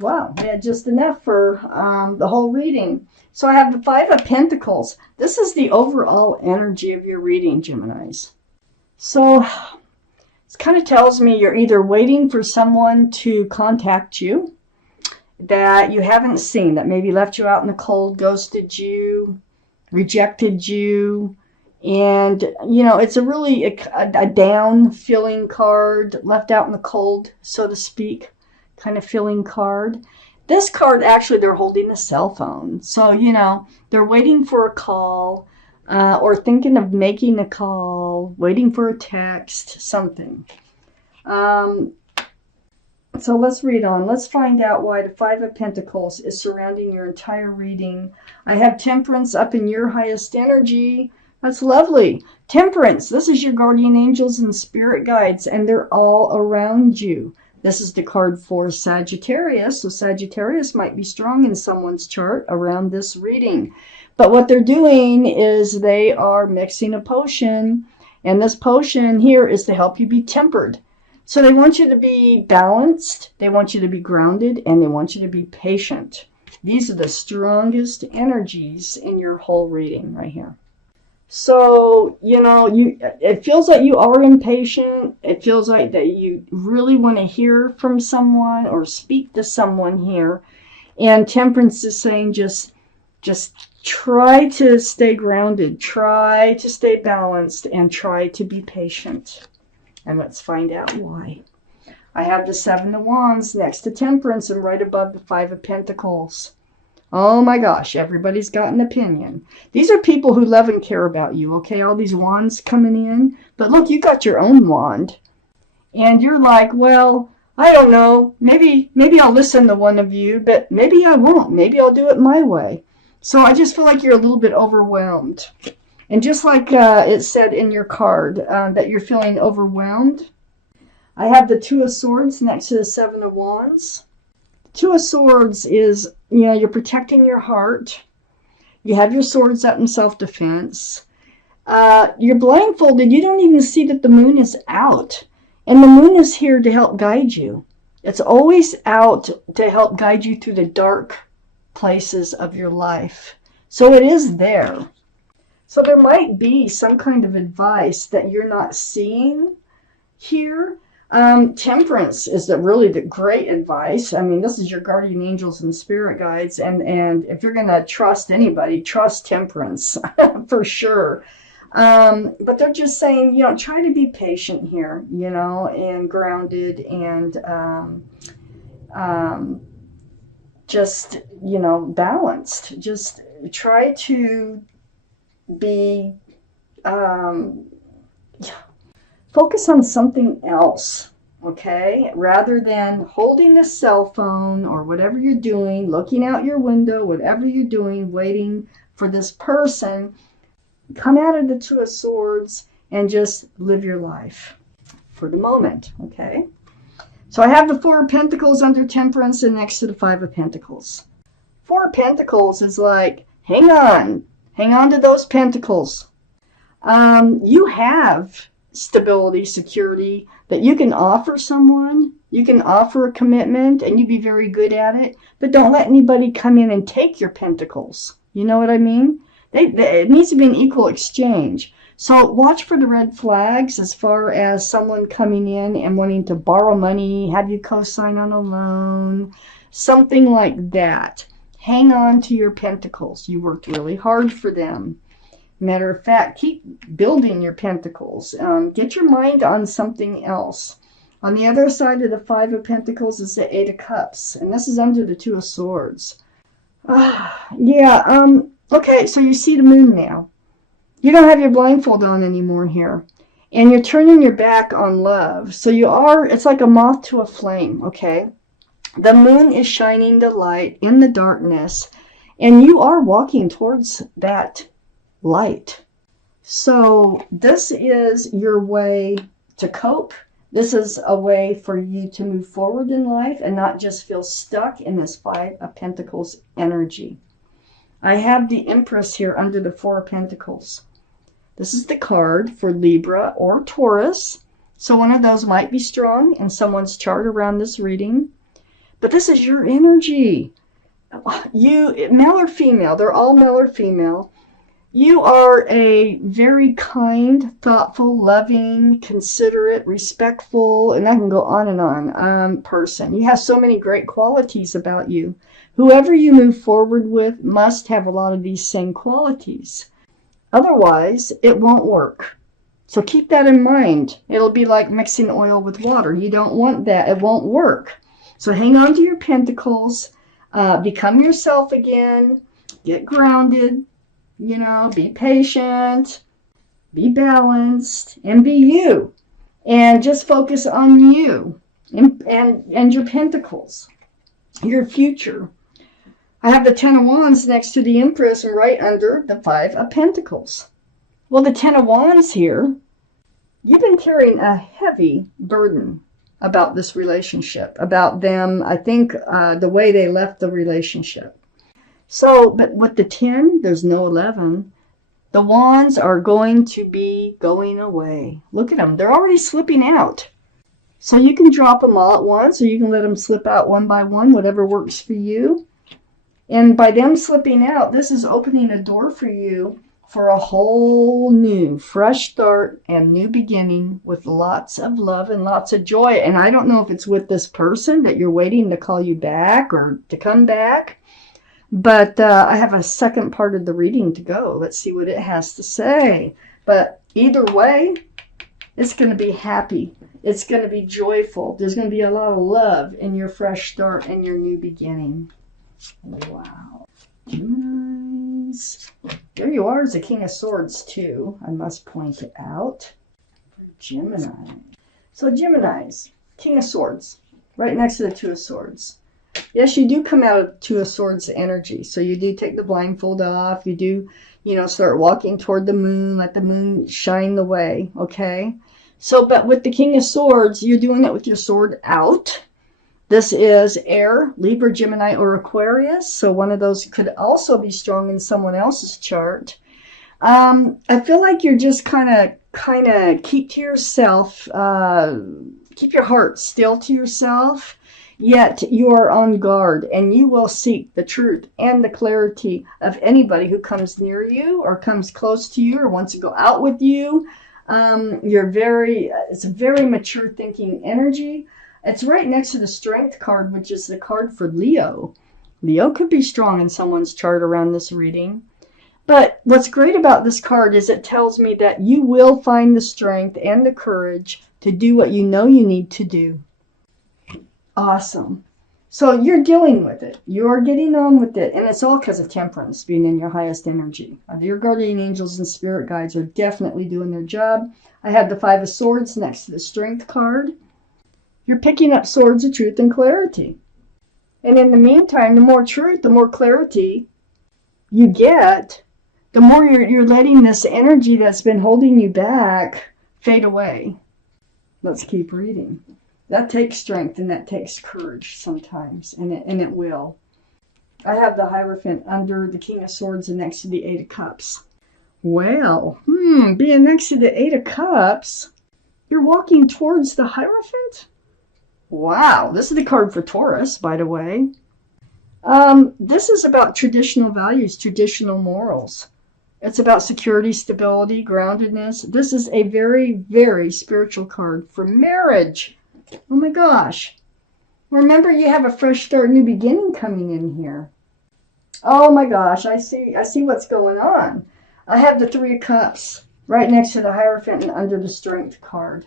Wow, we had just enough for the whole reading. So I have the Five of Pentacles. This is the overall energy of your reading, Geminis. So it kind of tells me you're either waiting for someone to contact you that you haven't seen, that maybe left you out in the cold, ghosted you, rejected you. And, you know, it's a really a down feeling card, left out in the cold, so to speak, kind of feeling card. This card, actually, they're holding a cell phone. So, you know, they're waiting for a call or thinking of making a call, waiting for a text, something. So let's read on. Let's find out why the Five of Pentacles is surrounding your entire reading. I have Temperance up in your highest energy. That's lovely. Temperance, this is your guardian angels and spirit guides, and they're all around you. This is the card for Sagittarius, so Sagittarius might be strong in someone's chart around this reading. But what they're doing is they are mixing a potion, and this potion here is to help you be tempered. So they want you to be balanced, they want you to be grounded, and they want you to be patient. These are the strongest energies in your whole reading right here. So, you know, it feels like you are impatient. It feels like that you really want to hear from someone or speak to someone here. And Temperance is saying just try to stay grounded, try to stay balanced, and try to be patient. And let's find out why. I have the Seven of Wands next to Temperance and right above the Five of Pentacles. Oh my gosh, everybody's got an opinion. These are people who love and care about you, okay? All these wands coming in. But look, you got your own wand. And you're like, well, I don't know. Maybe I'll listen to one of you, but maybe I won't. Maybe I'll do it my way. So I just feel like you're a little bit overwhelmed. And just like it said in your card, that you're feeling overwhelmed, I have the Two of Swords next to the Seven of Wands. Two of Swords is, you know, you're protecting your heart. You have your swords up in self-defense. You're blindfolded. You don't even see that the moon is out. And the moon is here to help guide you. It's always out to help guide you through the dark places of your life. So it is there. So there might be some kind of advice that you're not seeing here. Temperance is really the great advice. I mean, this is your guardian angels and spirit guides. And if you're going to trust anybody, trust Temperance for sure. But they're just saying, you know, try to be patient here, you know, and grounded and just, you know, balanced. Just try to be focus on something else, okay? Rather than holding the cell phone or whatever you're doing, looking out your window, whatever you're doing, waiting for this person, come out of the Two of Swords and just live your life for the moment, okay? So I have the Four of Pentacles under Temperance and next to the Five of Pentacles. Four of Pentacles is like, hang on to those pentacles. You have stability, security that you can offer someone. You can offer a commitment and you be very good at it, but don't let anybody come in and take your pentacles. You know what I mean? It needs to be an equal exchange. So watch for the red flags as far as someone coming in and wanting to borrow money, have you co-sign on a loan, something like that. Hang on to your pentacles. You worked really hard for them. Matter of fact, keep building your pentacles. Get your mind on something else. On the other side of the Five of Pentacles is the Eight of Cups, and this is under the Two of Swords. Okay, so you see the moon now. You don't have your blindfold on anymore here. And you're turning your back on love. So it's like a moth to a flame, okay? The moon is shining the light in the darkness, and you are walking towards that light. So this is your way to cope. This is a way for you to move forward in life and not just feel stuck in this Five of Pentacles energy. I have the Empress here under the Four of Pentacles. This is the card for Libra or Taurus. So one of those might be strong in someone's chart around this reading. But this is your energy. You, male or female, they're all male or female. You are a very kind, thoughtful, loving, considerate, respectful, and I can go on and on, person. You have so many great qualities about you. Whoever you move forward with must have a lot of these same qualities. Otherwise, it won't work. So keep that in mind. It'll be like mixing oil with water. You don't want that. It won't work. So hang on to your pentacles. Become yourself again. Get grounded. You know, be patient. Be balanced. And be you. And just focus on you. And your pentacles. Your future. I have the Ten of Wands next to the Empress and right under the Five of Pentacles. Well, the Ten of Wands here, you've been carrying a heavy burden about this relationship, about them, I think, the way they left the relationship. So, but with the 10, there's no 11. The Wands are going to be going away. Look at them. They're already slipping out. So you can drop them all at once, or you can let them slip out one by one, whatever works for you. And by them slipping out, this is opening a door for you for a whole new, fresh start and new beginning with lots of love and lots of joy. And I don't know if it's with this person that you're waiting to call you back or to come back. But I have a second part of the reading to go. Let's see what it has to say. But either way, it's going to be happy. It's going to be joyful. There's going to be a lot of love in your fresh start and your new beginning. Wow. Geminis. There you are as a King of Swords too. I must point it out. For Gemini. So Geminis. King of Swords. Right next to the Two of Swords. Yes, you do come out of Two of Swords energy. So you do take the blindfold off. You do, start walking toward the moon. Let the moon shine the way. Okay? So, but with the King of Swords, you're doing it with your sword out. This is air, Libra, Gemini, or Aquarius. So one of those could also be strong in someone else's chart. I feel like you're just kind of keep to yourself, keep your heart still to yourself, yet you are on guard and you will seek the truth and the clarity of anybody who comes near you or comes close to you or wants to go out with you. It's a very mature thinking energy. It's right next to the Strength card, which is the card for Leo. Leo could be strong in someone's chart around this reading. But what's great about this card is it tells me that you will find the strength and the courage to do what you know you need to do. Awesome. So you're dealing with it. You're getting on with it. And it's all because of Temperance being in your highest energy. Your guardian angels and spirit guides are definitely doing their job. I have the Five of Swords next to the Strength card. You're picking up swords of truth and clarity. And in the meantime, the more truth, the more clarity you get, the more you're letting this energy that's been holding you back fade away. Let's keep reading. That takes strength and that takes courage sometimes, and it will. I have the Hierophant under the King of Swords and next to the Eight of Cups. Well, being next to the Eight of Cups, you're walking towards the Hierophant? Wow, this is the card for Taurus, by the way. This is about traditional values, traditional morals. It's about security, stability, groundedness. This is a very, very spiritual card for marriage. Oh my gosh. Remember, you have a fresh start, new beginning coming in here. Oh my gosh, I see what's going on. I have the Three of Cups right next to the Hierophant and under the Strength card.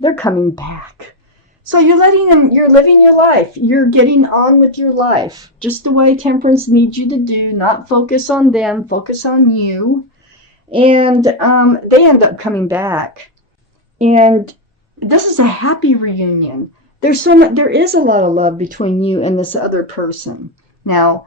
They're coming back. So you're living your life. You're getting on with your life. Just the way Temperance needs you to do. Not focus on them, focus on you. And they end up coming back. And this is a happy reunion. There is a lot of love between you and this other person. Now,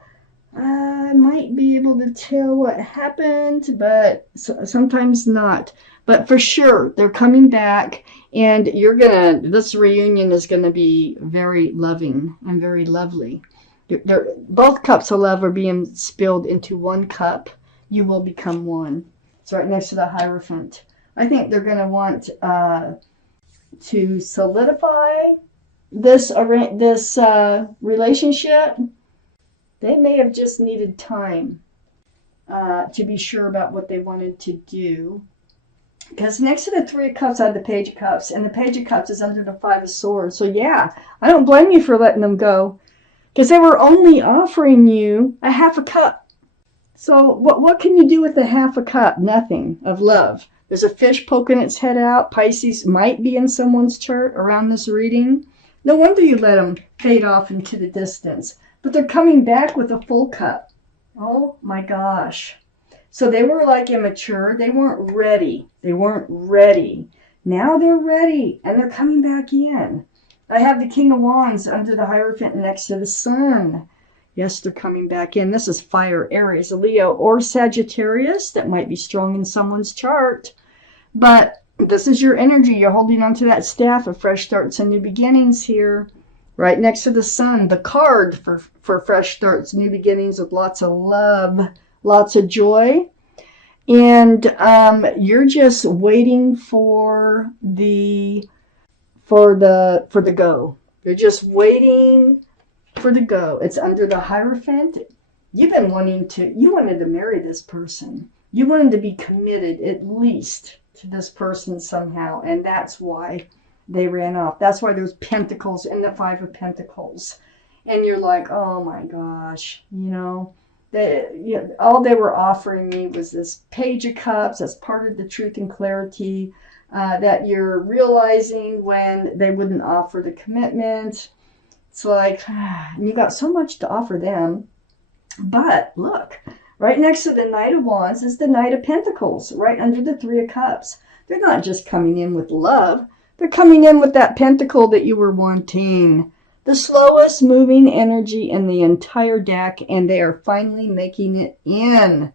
I might be able to tell what happened, but sometimes not. But for sure, they're coming back, and this reunion is gonna be very loving and very lovely. Both cups of love are being spilled into one cup. You will become one. It's right next to the Hierophant. I think they're gonna want to solidify this relationship, they may have just needed time to be sure about what they wanted to do. Because next to the Three of Cups, I have the Page of Cups, and the Page of Cups is under the Five of Swords. So yeah, I don't blame you for letting them go, because they were only offering you a half a cup. So what can you do with a half a cup? Nothing of love. There's a fish poking its head out. Pisces might be in someone's chart around this reading. No wonder you let them fade off into the distance. But they're coming back with a full cup. Oh my gosh. So they were like immature. They weren't ready. They weren't ready. Now they're ready, and they're coming back in. I have the King of Wands under the Hierophant next to the Sun. Yes, they're coming back in. This is fire, Aries, Leo, or Sagittarius. That might be strong in someone's chart. But this is your energy. You're holding on to that staff of fresh starts and new beginnings here. Right next to the Sun, the card for fresh starts, new beginnings with lots of love, lots of joy. And you're just waiting for the go. You're just waiting for the go. It's under the Hierophant. You wanted to marry this person. You wanted to be committed at least to this person somehow, and that's why they ran off. That's why there's Pentacles and the Five of Pentacles. And you're like, oh my gosh, all they were offering me was this Page of Cups. That's part of the truth and clarity that you're realizing when they wouldn't offer the commitment. It's like, you got so much to offer them. But look, right next to the Knight of Wands is the Knight of Pentacles, right under the Three of Cups. They're not just coming in with love. They're coming in with that pentacle that you were wanting. The slowest moving energy in the entire deck, and they are finally making it in.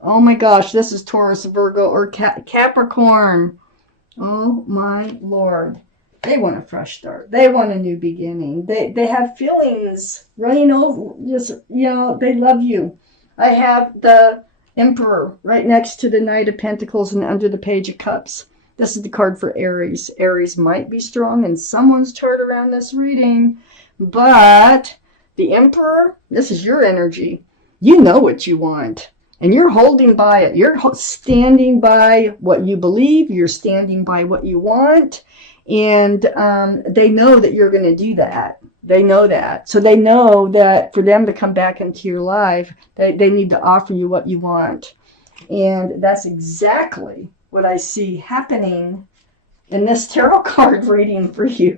Oh my gosh, this is Taurus, Virgo, or Capricorn. Oh my Lord. They want a fresh start. They want a new beginning. They have feelings running over. They love you. I have the Emperor right next to the Knight of Pentacles and under the Page of Cups. This is the card for Aries. Aries might be strong in someone's chart around this reading, but the Emperor, this is your energy. You know what you want, and you're holding by it. You're standing by what you believe. You're standing by what you want, and they know that you're going to do that. They know that. So they know that for them to come back into your life, they need to offer you what you want. And that's exactly what I see happening in this tarot card reading for you.